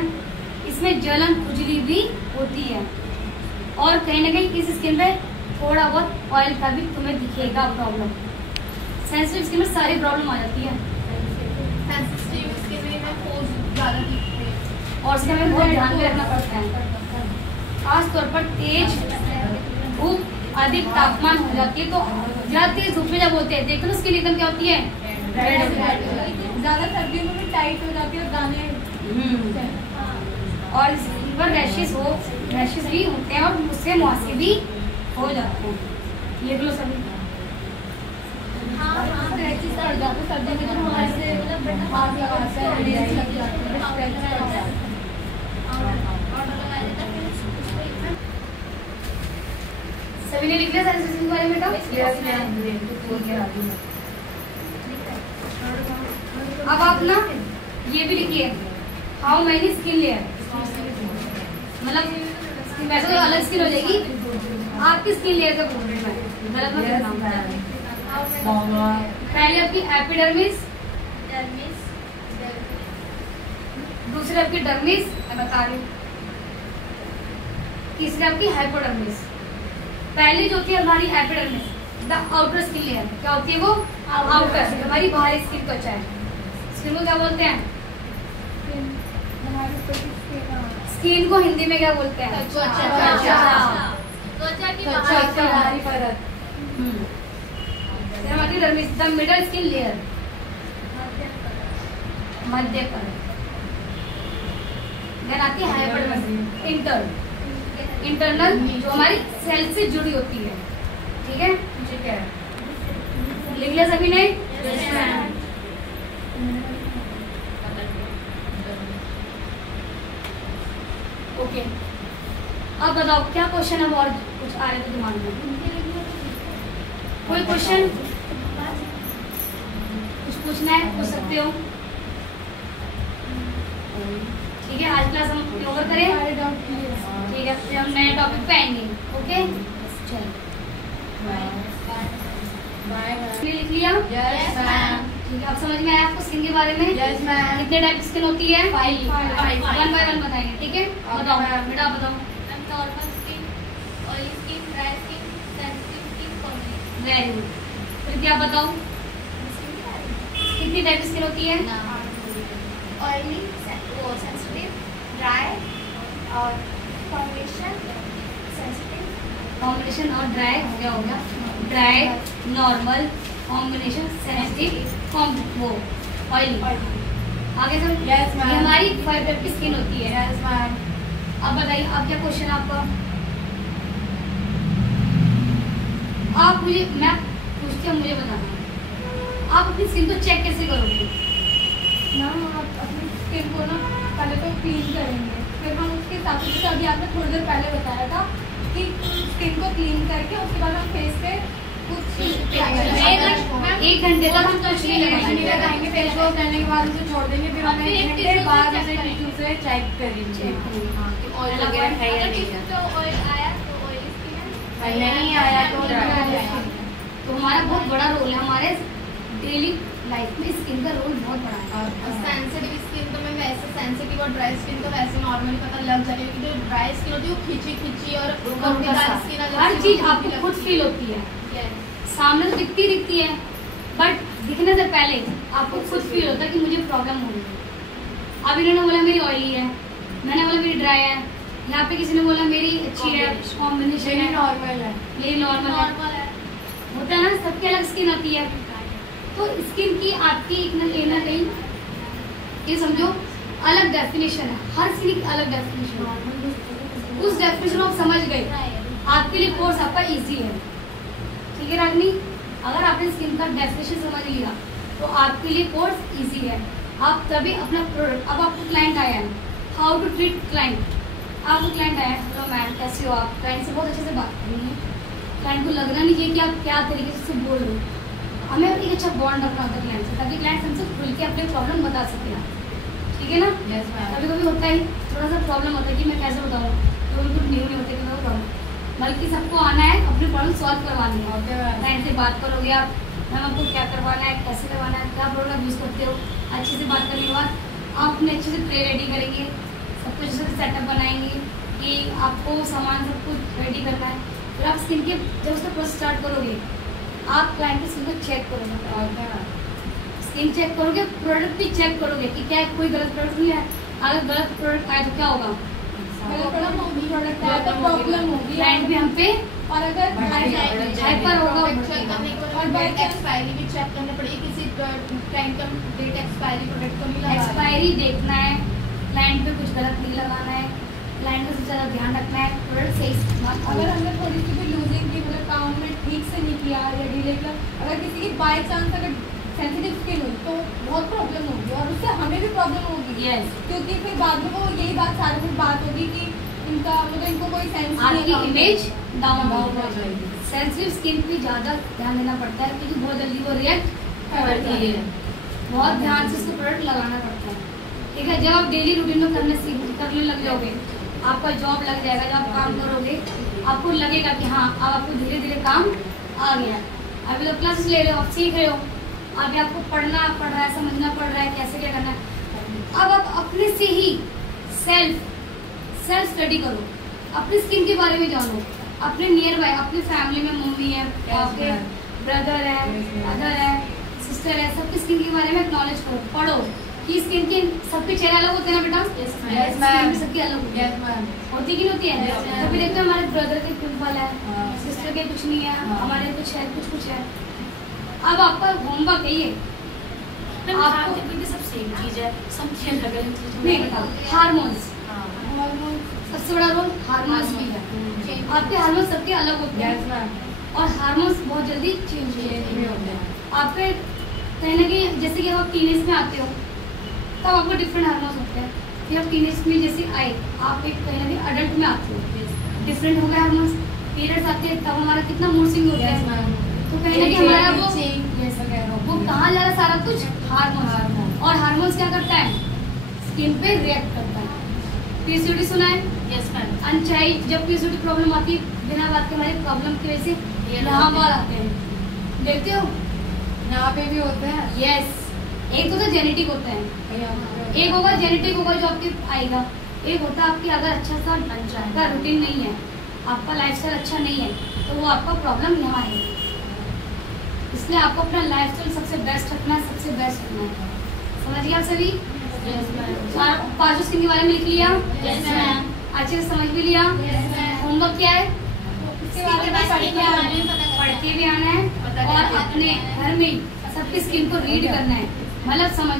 इसमें जलन खुजली भी होती है, और कहीं ना कहीं इस स्किन में थोड़ा बहुत ऑयल का भी तुम्हें दिखेगा प्रॉब्लम। सेंसिटिव स्किन में सारी प्रॉब्लम आ जाती है, सेंसिटिव स्किन में पोर्स ज्यादा दिखते हैं और उसका हमें बहुत ध्यान में रखना पड़ता है। तौर पर तेज धूप, अधिक तापमान हो जाती है, तो ज्यादा तेज धूप में जब होते हैं देखो ना स्किन एकदम क्या होती है, रेड हो जाती है। ज्यादा सर्दियों में भी टाइट हो जाती है और दाने और स्किन पर रैशेस भी होते हैं और उससे मुहासे भी हो जाते हैं। लिख लो सभी। स्क्रैचेस पड़ जाते हैं सर्दी में, तो हमारे से हाथ लगाते हैं, रेडियस लग जाते हैं, स्क्रैचेस पड़ जाते हैं। सभी ने लिख लिया सारे के बारे में? अब आप ना ये भी लिखिए, हाउ मैनी स्किन लेयर, मतलब वैसे तो अलग स्किन हो जाएगी, आपकी स्किन लेयर का प्रोडक्ट है, गलत मत करना। पहले आपकी एपिडर्मिस, दूसरी आपकी डर्मिस, मैं बता रही हूँ, तीसरी आपकी हाइपोडर्मिस। पहली जो होती है हमारी epidermis, the outer skin layer, क्या होती है वो? आउटर, हमारी बाहरी स्किन त्वचा है। स्किन को क्या बोलते हैं? स्किन को हिंदी में क्या बोलते हैं? त्वचा की बाहरी परत। हमारी dermis, the middle skin layer, मध्य परत। देन आती है हाइपोडर्मिस, इंटरनल, जो हमारी सेल से जुड़ी होती है। ठीक है, लिख लिया सभी ने? ओके, अब बताओ क्या क्वेश्चन है, और कुछ आ रहे थे दिमाग में? कोई क्वेश्चन कुछ पूछना है, पूछ सकते हो। ठीक है, आज क्लास हम ओवर करें। ठीक है, फिर हम नए टॉपिक पे आएंगे। ओके, चलो लिख लिया? Yes ma'am. ठीक है, अब समझ में आया आपको स्किन के बारे में? Yes ma'am. कितने टाइप की स्किन होती है? 5। 1 बाय 1 बताएंगे। ठीक है, बताओ बेटा, बताओ। Normal skin, oily skin, dry skin, sensitive skin, combination. Very good. फिर क्या बताओ, कितनी टाइप की स्किन होती है? ऑयली, वो सेंसिटिव, ड्राई और कॉम्बिनेशन। सेंसिटिव, कॉम्बिनेशन और ड्राई हो गया, ड्राई, नॉर्मल, कॉम्बिनेशन, सेंसिटिव, वो ऑयली। आगे सब? Yes ma'am. ये हमारी 5 टाइप की स्किन होती है। Yes ma'am. अब बताइए, अब क्या क्वेश्चन है आपका? आप मुझे, मैं पूछती हूँ, मुझे बताना, आप अपनी स्किन को चेक कैसे करोगे? ना आप अपनी स्किन को ना पहले तो क्लीन करेंगे, फिर हम उसके हिसाब से, जैसे अभी आपने थोड़ी देर पहले बताया था कि स्किन को क्लीन करके उसके बाद हम फेस पे कुछ 1 घंटे तक हम कुछ नहीं लगाएंगे, फेस वॉश करने के बाद उसे छोड़ देंगे, फिर हमें 1 घंटे बाद उसे टिश्यू से चेक करेंगे ऑयल वगैरह है या नहीं है। तो ऑयल आया तो ऑयली स्किन है, नहीं आया तो तो हमारा बहुत बड़ा रोल है, हमारे डेली लाइफ में स्किन का रोल बहुत बड़ा है। सेंसिटिव स्किन तो मैं वैसे सेंसिटिव और ड्राई स्किन तो वैसे नॉर्मली पता लग जाती है, लेकिन जो ड्राई स्किन होती है वो खिंची और गंभीर स्किन हर चीज आपको खुद फील होती है, सामने तो दिखती है, बट दिखने से पहले आपको खुद फील होता है कि मुझे प्रॉब्लम हो रही है। अब इन्होंने बोला मेरी ऑयली है, मैंने बोला मेरी ड्राई है, यहाँ पे किसी ने बोला मेरी अच्छी है, कॉम्बिनेशन है, नॉर्मल है, मेरी नॉर्मल है। होता है ना, सबकी अलग स्किन होती है, तो स्किन की आपकी एक ना कहीं ये समझो अलग डेफिनेशन है, हर स्किन की अलग डेफिनेशन है। उस डेफिनेशन को आप समझ गए, आपके लिए कोर्स आपका इजी है। ठीक है रागनी, अगर आपने स्किन का डेफिनेशन समझ लिया तो आपके लिए कोर्स इजी है। आप तभी अपना प्रोडक्ट, अब आपको क्लाइंट आया है, हाउ टू ट्रीट क्लाइंट। आपको क्लाइंट आया है, हेलो मैम कैसे हो आप? क्लाइंट से बहुत अच्छे से बात करनी है, क्लाइंट को लगना नहीं चाहिए कि आप क्या तरीके से बोल रहे हो। हमें एक अच्छा बॉन्ड रखना होता है क्लाइंट से, ताकि क्लाइंट हमसे खुल के अपने प्रॉब्लम बता सके। ठीक है ना? कभी कभी होता है थोड़ा सा प्रॉब्लम होता है कि मैं कैसे बताऊँ, तो बिल्कुल न्यू नहीं होते कि मैं प्रॉब्लम, बल्कि सबको आना है अपनी प्रॉब्लम सॉल्व करवानी है। क्लाइंट से बात करोगे आप, मैम आपको क्या करवाना है, कैसे करवाना है, क्या प्रोडक्ट यूज़ करते हो, अच्छे से बात करने के बाद आप अपने अच्छे से ट्रे रेडी करेंगे, सब कुछ अच्छे से सेटअप बनाएंगे कि आपको सामान सब कुछ रेडी करना है। फिर आप स्किन के जब उसका प्रोसेस स्टार्ट करोगे, आप क्लाइंट की स्किन को चेक करोगे, स्किन चेक करोगे, प्रोडक्ट भी चेक करोगे कि क्या कोई गलत प्रोडक्ट नहीं है। अगर गलत प्रोडक्ट आए तो क्या होगा, थोड़ा महंगी प्रोडक्ट है तो प्रॉब्लम होगी। क्लाइंट भी हम पे और अगर हाइपर होगा चेक करने के बाद और डेट एक्सपायरी भी चेक करनी पड़ेगी, किसी क्लाइंट का डेट एक्सपायरी प्रोडक्ट को नहीं लगाना है। एक्सपायरी देखना है, क्लाइंट पे कुछ गलत नहीं लगाना है, क्लाइंट का सबसे ज़्यादा ध्यान रखना है, प्रोडक्ट सही इस्तेमाल करना अगर है। हमने थोड़ी सी भी लूजिंग की, मतलब काम में ठीक से नहीं किया या डिले किया, अगर किसी की बाय चांस अगर सेंसिटिव स्किन हुई तो बहुत प्रॉब्लम होगी और उससे हमें भी प्रॉब्लम होगी। Yes. क्योंकि फिर बाद में वो यही बात सारे दिन बात होगी कि इनका मतलब इनको कोई सेंस आपकी नहीं, इमेज डाउन डाउन हो जाएगी। सेंसिटिव स्किन पे ज़्यादा ध्यान देना पड़ता है क्योंकि बहुत जल्दी वो रिएक्ट करती है। बहुत ध्यान से इसको प्रोडक्ट लगाना पड़ता है। ठीक है, जब आप डेली रूटीन में करने लग जाओगे, आपका जॉब लग जाएगा, जब आप काम करोगे आपको लगेगा कि हाँ अब आपको धीरे धीरे काम आ गया। अभी तो क्लासेस ले रहे हो, आप सीख रहे हो, अभी आपको पढ़ना पड़ रहा है, समझना पड़ रहा है कैसे क्या करना है। अब आप अपने से ही सेल्फ स्टडी करो, अपनी स्किन के बारे में जानो, अपने नियर बाय, अपनी फैमिली में मम्मी है, आपके ब्रदर है, मदर है, सिस्टर है, सबकी स्किन के बारे में नॉलेज करो, पढ़ो कि स्किन के सबके चेहरे अलग होते हैं ना बेटा। Yes, ma'am. सबकी अलग होती है, Yes, ma'am. होती कि नहीं होती है? Yes, ma'am. कभी देखते हैं हमारे ब्रदर के पिंपल है, हाँ. सिस्टर के कुछ नहीं है, हाँ. हमारे कुछ है, कुछ है। अब आपका होमवर्क है ये, आपको भी सब सेम चीज है, सब चीज अलग अलग चीज नहीं बताओ। हार्मोन्स, हार्मोन सबसे बड़ा रोल हार्मोन्स भी है। आपके हार्मोन्स सबके अलग होते Yes, हैं ma'am. और हार्मोन्स बहुत जल्दी चेंज ये होते भी हैं। होते हैं. आपके कहीं ना कहीं जैसे कि आप टीनेज में आते हो तब आपको डिफरेंट हार्मोन्स होते हैं, फिर आप टीनेज में जैसे आए आप एक कहीं ना कहीं अडल्ट में आते हो, डिफरेंट हो गए हार्मोन्स। पीरियड्स आते हैं तब हमारा कितना मूड स्विंग होता Yes, है, ma'am. तो कहीं ना कहीं हमारा वो Yes, वगैरह वो होती है. कहाँ जा रहा है सारा कुछ हार्मोन्स। हार्मोन. और हार्मोन्स क्या करता है, स्किन पे रिएक्ट करता है। पीसीओडी सुना है? Yes ma'am. अनचाही जब पीसीओडी प्रॉब्लम आती है बिना बात के हमारी प्रॉब्लम की वजह से यहाँ बाल आते हैं, देखते हो? यहाँ पे भी होते हैं. यस, एक तो जेनेटिक होता है, यहाँ पे होते एक हैं. होगा जेनेटिक होगा जो आपके आएगा, एक होता है आपकी अगर अच्छा सा आपका रूटीन नहीं है, आपका लाइफस्टाइल अच्छा नहीं है तो वो आपका प्रॉब्लम यहाँ है। इसलिए आपको अपना लाइफस्टाइल सबसे बेस्ट रखना है, सबसे बेस्ट रखना है। समझ गए आप सभी? Yes ma'am. पांचों स्किन के बारे में लिख लिया? Yes ma'am. अच्छे से समझ भी लिया? होमवर्क क्या है? इसके बारे में पढ़ के भी आना है और अपने घर में सबकी स्किन को रीड करना है, मतलब समझ